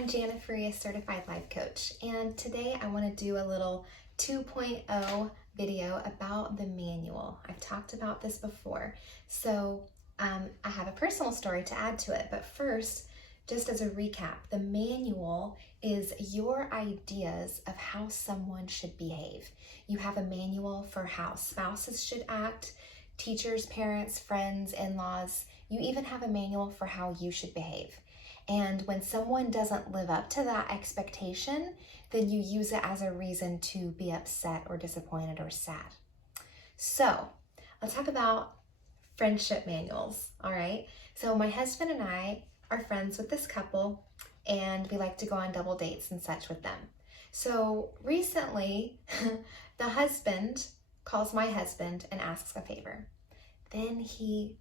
I'm Janna, certified life coach, and today I want to do a little 2.0 video about the manual. I've talked about this before, so I have a personal story to add to it, but first, just as a recap, the manual is your ideas of how someone should behave. You have a manual for how spouses should act, teachers, parents, friends, in-laws. You even have a manual for how you should behave. And when someone doesn't live up to that expectation, then you use it as a reason to be upset or disappointed or sad. So let's talk about friendship manuals, all right? So my husband and I are friends with this couple, and we like to go on double dates and such with them. So recently, the husband calls my husband and asks a favor. Then he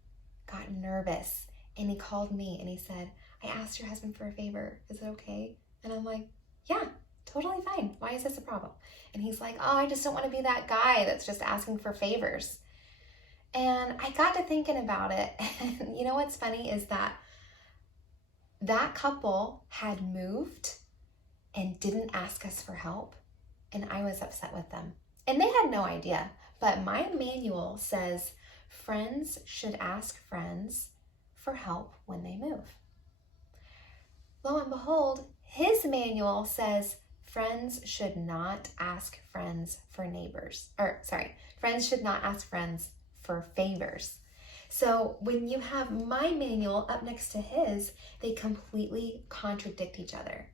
got nervous and he called me and he said, I asked your husband for a favor. Is it okay? And I'm like, yeah, totally fine. Why is this a problem? And he's like, oh, I just don't want to be that guy that's just asking for favors. And I got to thinking about it. And you know what's funny is that couple had moved and didn't ask us for help. And I was upset with them. And they had no idea. But my manual says friends should ask friends for help when they move. Lo and behold, his manual says friends should not ask friends for friends should not ask friends for favors. So when you have my manual up next to his, they completely contradict each other.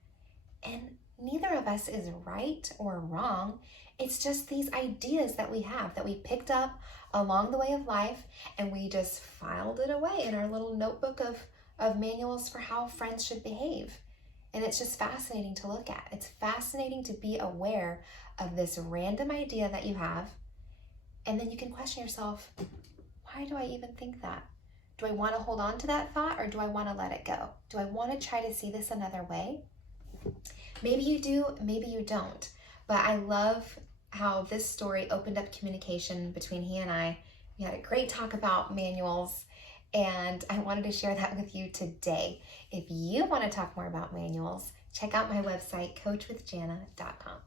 And neither of us is right or wrong. It's just these ideas that we have that we picked up along the way of life, and we just filed it away in our little notebook of manuals for how friends should behave. And it's just fascinating to look at. It's fascinating to be aware of this random idea that you have. And then you can question yourself, why do I even think that? Do I want to hold on to that thought, or do I want to let it go? Do I want to try to see this another way? Maybe you do, maybe you don't. But I love how this story opened up communication between he and I. We had a great talk about manuals, and I wanted to share that with you today. If you want to talk more about manuals, check out my website, coachwithjanna.com.